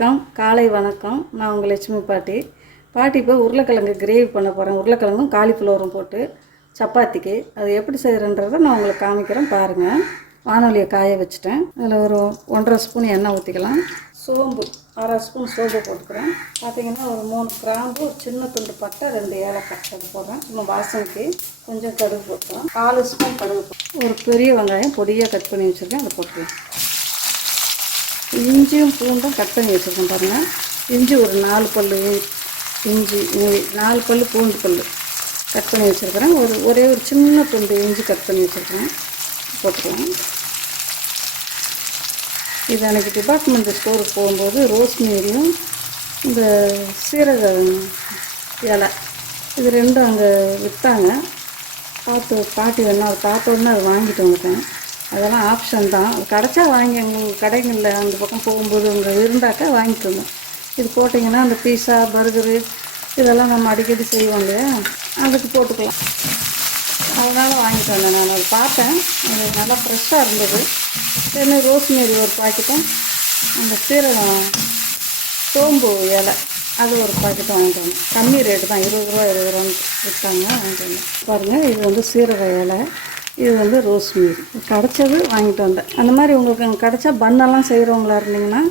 வணக்கம். காலை வணக்கம். நான் உங்கள் லட்சுமி பாட்டி. பாட்டி இப்போ உருளைக்கிழங்கு கிரேவி பண்ண போகிறேன் உருளைக்கிழங்கும் காலிஃப்ளவரும் போட்டு சப்பாத்திக்கு. அது எப்படி செய்கிறன்றதை நான் உங்களுக்கு காமிக்கிறேன். பாருங்கள் வானொலியை காய வச்சுட்டேன். அதில் ஒரு ஒன்றரை ஸ்பூன் எண்ணெய் ஊற்றிக்கலாம் சோம்பு அரை ஸ்பூன் சோம்பு போட்டுக்கிறேன். பார்த்தீங்கன்னா ஒரு மூணு கிராம்பு ஒரு சின்ன துண்டு பட்டை ரெண்டு ஏலக்காய் அது போடுறேன். இன்னும் வாசனைக்கு கொஞ்சம் கடுகு போட்டுறோம் காலு ஸ்பூன் கடுகு ஒரு பெரிய வெங்காயம் பொடியாக கட் பண்ணி வச்சுருக்கேன். அதை போட்டுக்கலாம். இஞ்சியும் பூண்டும் கட் பண்ணி வச்சுருக்கோம் பாருங்கள் இஞ்சி ஒரு நாலு பல் இஞ்சி நாலு பல் பூண்டு பல் கட் பண்ணி வச்சுருக்கிறேன். ஒரு ஒரே ஒரு சின்ன துண்டு இஞ்சி கட் பண்ணி வச்சுருக்கிறேன். போட்டுக்கலாம். இது எனக்கு டிபார்ட்மெண்ட் ஸ்டோருக்கு போகும்போது ரோஸ்மேரியும் இந்த சீரக இலை. இது ரெண்டும் அங்கே விற்றாங்க பார்த்து பாட்டி வேணா அது பார்த்தோன்னே அது அதை வாங்கிட்டு வந்துட்டேன். அதெல்லாம் ஆப்ஷன் தான். கிடச்சா வாங்கி எங்கள் கடைகளில் அந்த பக்கம் போகும்போது உங்கள் இருந்தாக்கா வாங்கிக்கோங்க. இது போட்டிங்கன்னா அந்த பீஸா பர்கரு இதெல்லாம் நம்ம அடிக்கடி செய்வோம் இல்லையா? அதுக்கு போட்டுக்கலாம். அதனால் வாங்கிட்டு வந்தேன் நான். அதை பார்த்தேன். அது நல்லா ஃப்ரெஷ்ஷாக இருந்தது. சரி ரோஸ்மேரி ஒரு பாக்கெட்டும் அந்த சீரகம் சோம்பு இலை அது ஒரு பாக்கெட் வாங்கிட்டு வந்தேன். கம்மி ரேட்டு தான். இருபது ரூபா இருபது ரூபான்னு விற்றாங்க வாங்கிட்டு வந்தேன். பாருங்கள் இது வந்து சீரக இலை. இது வந்து ரோஸ் ரோஸ்மேரி. கிடச்சது வாங்கிட்டு வந்தேன். அந்த மாதிரி உங்களுக்கு அங்கே கிடச்சா பண்ணெல்லாம் செய்கிறவங்களா இருந்தீங்கன்னா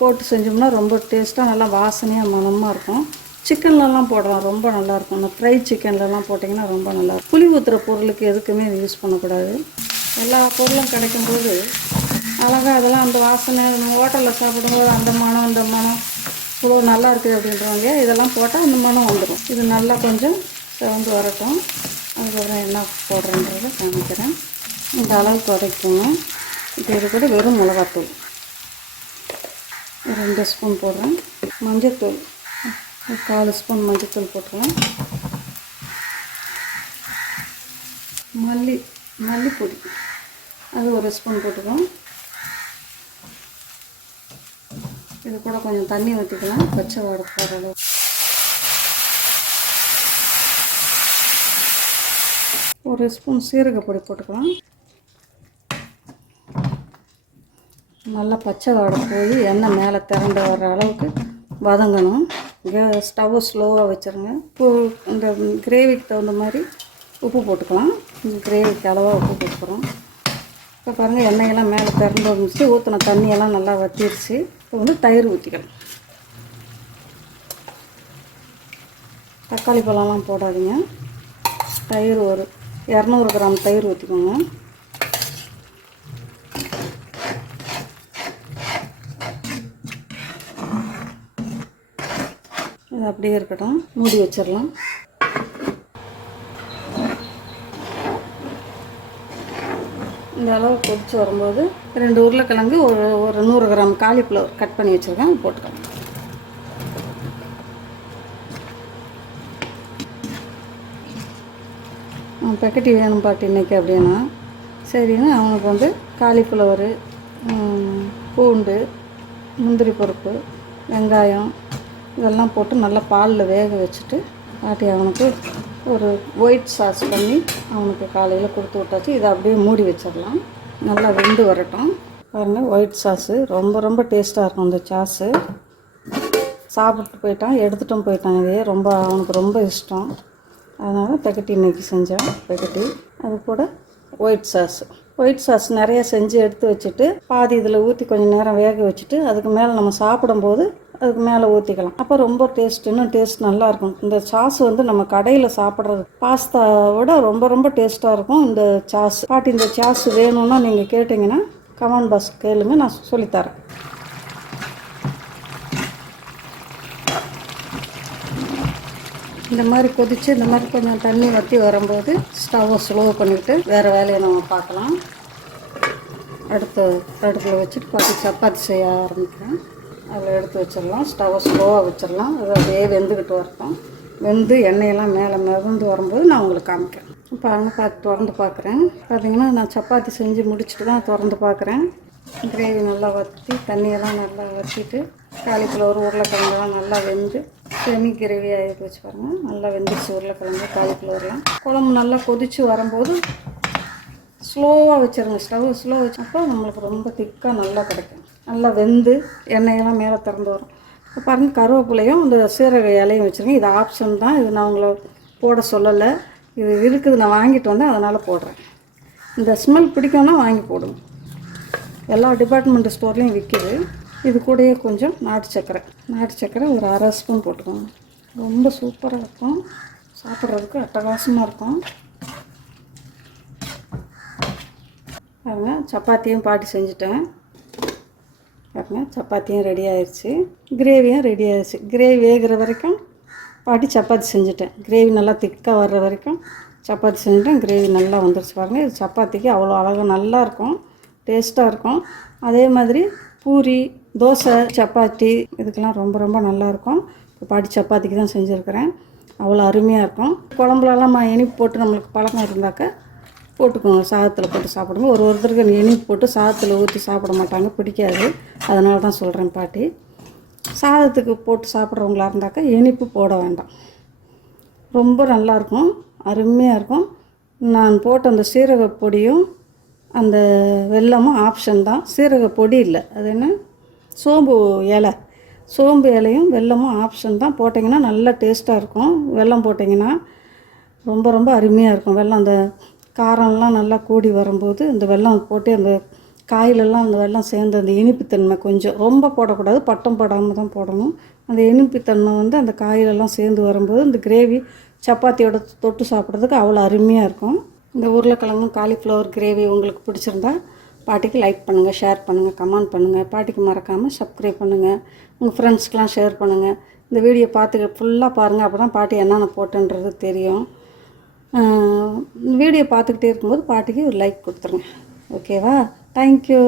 போட்டு செஞ்சோம்னா ரொம்ப டேஸ்ட்டாக நல்லா வாசனையாக மனமாக இருக்கும். சிக்கன்லலாம் போடலாம். ரொம்ப நல்லாயிருக்கும் இந்த ஃப்ரை சிக்கன்லலாம் போட்டிங்கன்னா ரொம்ப நல்லாயிருக்கும் புளி ஊற்றுற பொருளுக்கு எதுக்குமே யூஸ் பண்ணக்கூடாது. எல்லா பொருளும் கிடைக்கும்போது அழகாக அதெல்லாம் அந்த வாசனை நம்ம ஹோட்டலில் சாப்பிடும்போது அந்த மனம் அந்த மனம் இவ்வளோ நல்லா இருக்குது அப்படின்றவங்க இதெல்லாம் போட்டால் அந்த மனம் வந்துடும் இது நல்லா கொஞ்சம் சிவந்து வரட்டும். அதுக்கப்புறம் என்ன போடுறேன்றதை காமிக்கிறேன். இந்த அளவுக்கு உடைக்குங்க இப்போ இது கூட வெறும் மிளகாத்தூள். ரெண்டு ஸ்பூன் போடுறேன். மஞ்சத்தூள். கால் ஸ்பூன் மஞ்சத்தூள் போட்டுருவேன். மல்லி மல்லிப்பொடி. அது ஒரு ஸ்பூன் போட்டுக்குவோம் இது கூட கொஞ்சம் தண்ணி ஊற்றிக்கலாம் பச்சை வாடை போகிற அளவு ஒரு ஸ்பூன் சீரகப்பொடி போட்டுக்கலாம். நல்லா பச்சை வாடை போய் எண்ணெய் மேலே திரண்டு வர்ற அளவுக்கு வதங்கணும். ஸ்டவ்வை ஸ்லோவாக வச்சுருங்க. இப்போ இந்த கிரேவிக்கு தகுந்த மாதிரி உப்பு போட்டுக்கலாம். கிரேவிக்கு அளவாக உப்பு போட்டுக்கிறோம். இப்போ பாருங்கள் எண்ணெயெல்லாம் மேலே திறந்து வந்துச்சு. ஊற்றின தண்ணியெல்லாம் நல்லா வத்திருச்சு. இப்போ வந்து தயிர் ஊற்றிக்கலாம் தக்காளி பழம்லாம் போடாதீங்க. தயிர் ஒரு இரநூறு கிராம் தயிர் ஊற்றிக்கோங்க. இது அப்படியே இருக்கட்டும். மூடி வச்சிடலாம். இந்த அளவு கொதிச்சு வரும்போது ரெண்டு உருளைக்கிழங்கு ஒரு ஒரு நூறு கிராம் காலிஃப்ளவர் கட் பண்ணி வச்சுருக்கேன். போட்டுக்கலாம் பெக்கட்டி வேணும் பாட்டு இன்னைக்கு அப்படின்னா. சரின்னு அவனுக்கு வந்து காலிஃப்ளவரு பூண்டு முந்திரி பருப்பு வெங்காயம் இதெல்லாம் போட்டு நல்லா பாலில் வேக வச்சுட்டு பாட்டி அவனுக்கு ஒரு ஒயிட் சாஸ் பண்ணி அவனுக்கு காலையில் கொடுத்து விட்டாச்சு. இதை அப்படியே மூடி வச்சிடலாம். நல்லா வெந்து வரட்டும். பாருங்கள் ஒயிட் சாஸு. ரொம்ப ரொம்ப டேஸ்ட்டாக இருக்கும் இந்த சாஸு. சாப்பிட்டு போயிட்டான் எடுத்துட்டும் போயிட்டான். இதே ரொம்ப அவனுக்கு ரொம்ப இஷ்டம். அதனால் பெக்கட்டி இன்றைக்கி செஞ்சோம் பெக்கட்டி அது கூட ஒயிட் சாஸ். ஒயிட் சாஸ் நிறைய செஞ்சு எடுத்து வச்சுட்டு பாதி இதில் ஊற்றி கொஞ்சம் நேரம் வேக வச்சுட்டு அதுக்கு மேலே நம்ம சாப்பிடும்போது அதுக்கு மேலே ஊற்றிக்கலாம் அப்போ ரொம்ப டேஸ்ட் இன்னும் டேஸ்ட் நல்லாயிருக்கும் இந்த சாஸ் வந்து நம்ம கடையில் சாப்பிட்றது பாஸ்தாவோட ரொம்ப ரொம்ப டேஸ்ட்டாக இருக்கும் இந்த சாஸ். பாட்டி இந்த சாஸ் வேணும்னா நீங்கள் கேட்டிங்கன்னா கமெண்ட் பாக்ஸ் கேளுங்க நான் சொல்லித்தரேன் இந்த மாதிரி கொதித்து இந்த மாதிரி கொஞ்சம் தண்ணி வற்றி வரும்போது ஸ்டவ்வை ஸ்லோ பண்ணிவிட்டு வேறு வேலையை நம்ம பார்க்கலாம். அடுத்து அடுப்பில் வச்சுட்டு பார்த்து சப்பாத்தி செய்ய ஆரம்பிக்கிறேன். அதில் எடுத்து வச்சிடலாம். ஸ்டவ்வை ஸ்லோவாக வச்சிடலாம். அது அப்படியே வெந்துக்கிட்டு வரட்டும். வெந்து எண்ணெயெல்லாம் மேலே மிதந்து வரும்போது நான் உங்களுக்கு காமிக்கிறேன். இப்போ அங்கே பார்த்து திறந்து பார்க்குறேன். பார்த்தீங்கன்னா நான் சப்பாத்தி செஞ்சு முடிச்சுட்டு தான் திறந்து பார்க்குறேன். கிரேவி நல்லா வற்றி தண்ணியெல்லாம் நல்லா வற்றிட்டு காலிஃப்ளவர் உருளைக்கிழங்குலாம் நல்லா வெந்து செமி கிரேவி ஆகிட்டு வச்சு பாருங்கள் நல்லா வெந்துச்சு உருளைக்கிழங்கு காலிஃப்ளவர்லாம். குழம்பு நல்லா கொதித்து வரும்போது ஸ்லோவாக வச்சிருங்க. ஸ்டவ் ஸ்லோ வச்சப்போ நம்மளுக்கு ரொம்ப திக்காக நல்லா கிடைக்கும். நல்லா வெந்து எண்ணெயெல்லாம் மேலே திறந்து வரும். இப்போ பாருங்கள் கருவேப்பிலையும் இந்த சீரக இலையும் வச்சுருங்க. இது ஆப்ஷன் தான். இது நான் உங்களை போட சொல்லலை. இது இருக்குது. நான் வாங்கிட்டு வந்தேன். அதனால் போடுறேன். இந்த ஸ்மெல் பிடிக்கும்னா வாங்கி போடுவோம் எல்லா டிபார்ட்மெண்ட் ஸ்டோர்லேயும் விற்கிது இது கூடயே கொஞ்சம் நாட்டு சக்கரை. நாட்டு சக்கரை ஒரு அரை ஸ்பூன் போட்டுக்கோங்க. ரொம்ப சூப்பராக இருக்கும். சாப்பிட்றதுக்கு அட்டகாசமாக இருக்கும். பாருங்க சப்பாத்தியும் பாட்டி செஞ்சுட்டேன். பாருங்க சப்பாத்தியும் ரெடி ஆயிடுச்சு கிரேவியும் ரெடி ஆயிடுச்சு கிரேவி வேகிற வரைக்கும் பாட்டி சப்பாத்தி செஞ்சுட்டேன். கிரேவி நல்லா திக்காக வர்ற வரைக்கும் சப்பாத்தி செஞ்சுட்டேன். கிரேவி நல்லா வந்துருச்சு பாருங்கள் இது சப்பாத்திக்கு அவ்வளோ அழகாக நல்லா இருக்கும். டேஸ்ட்டாக இருக்கும். அதே மாதிரி பூரி தோசை சப்பாத்தி இதுக்கெல்லாம் ரொம்ப ரொம்ப நல்லாயிருக்கும் இப்போ பாட்டி சப்பாத்திக்கு தான் செஞ்சுருக்கிறேன். அவ்வளோ அருமையாக இருக்கும். குழம்புலலாம் இனிப்பு போட்டு நம்மளுக்கு பழக்கம் இருந்தாக்க போட்டுக்கோங்க சாதத்தில் போட்டு சாப்பிடுங்க ஒரு ஒருத்தருக்கு இனிப்பு போட்டு சாதத்தில் ஊற்றி சாப்பிட மாட்டாங்க. பிடிக்காது. அதனால தான் சொல்கிறேன் பாட்டி. சாதத்துக்கு போட்டு சாப்பிட்றவங்களா இருந்தாக்கா இனிப்பு போட வேண்டாம். ரொம்ப நல்லாயிருக்கும் அருமையாக இருக்கும். நான் போட்ட அந்த சீரக பொடியும் அந்த வெல்லமும் ஆப்ஷன் தான். சீரக பொடி இல்லை. அது என்ன? சோம்பு இலை. சோம்பு இலையும் வெல்லமும் ஆப்ஷன் தான். போட்டிங்கன்னா நல்லா டேஸ்ட்டாக இருக்கும். வெல்லம் போட்டிங்கன்னா ரொம்ப ரொம்ப அருமையாக இருக்கும். வெல்லம் அந்த காரம்லாம் நல்லா கூடி வரும்போது இந்த வெல்லம் போட்டு அந்த காயிலெல்லாம் அந்த வெல்லம் சேர்ந்து அந்த இனிப்புத்தன்மை கொஞ்சம் ரொம்ப போடக்கூடாது. பட்டம் போடாமல் தான் போடணும். அந்த இனிப்புத்தன்மை வந்து அந்த காயிலெல்லாம் சேர்ந்து வரும்போது இந்த கிரேவி சப்பாத்தியோட தொட்டு சாப்பிட்றதுக்கு அவ்வளோ அருமையாக இருக்கும். இந்த உருளைக்கிழங்கும் காலிஃப்ளவர் கிரேவி உங்களுக்கு பிடிச்சிருந்தா பாட்டிக்கு லைக் பண்ணுங்கள் ஷேர் பண்ணுங்கள் கமெண்ட் பண்ணுங்கள் பாட்டிக்கு மறக்காமல் சப்ஸ்கிரைப் பண்ணுங்கள் உங்கள் ஃப்ரெண்ட்ஸ்க்கெலாம் ஷேர் பண்ணுங்கள் இந்த வீடியோ பார்த்து ஃபுல்லாக பாருங்கள் அப்போ தான் பாட்டி என்னென்ன போட்டேன்றது தெரியும். வீடியோ பார்த்துக்கிட்டே இருக்கும்போது பாட்டிக்கு ஒரு லைக் கொடுத்துருங்க. ஓகேவா தேங்க்யூ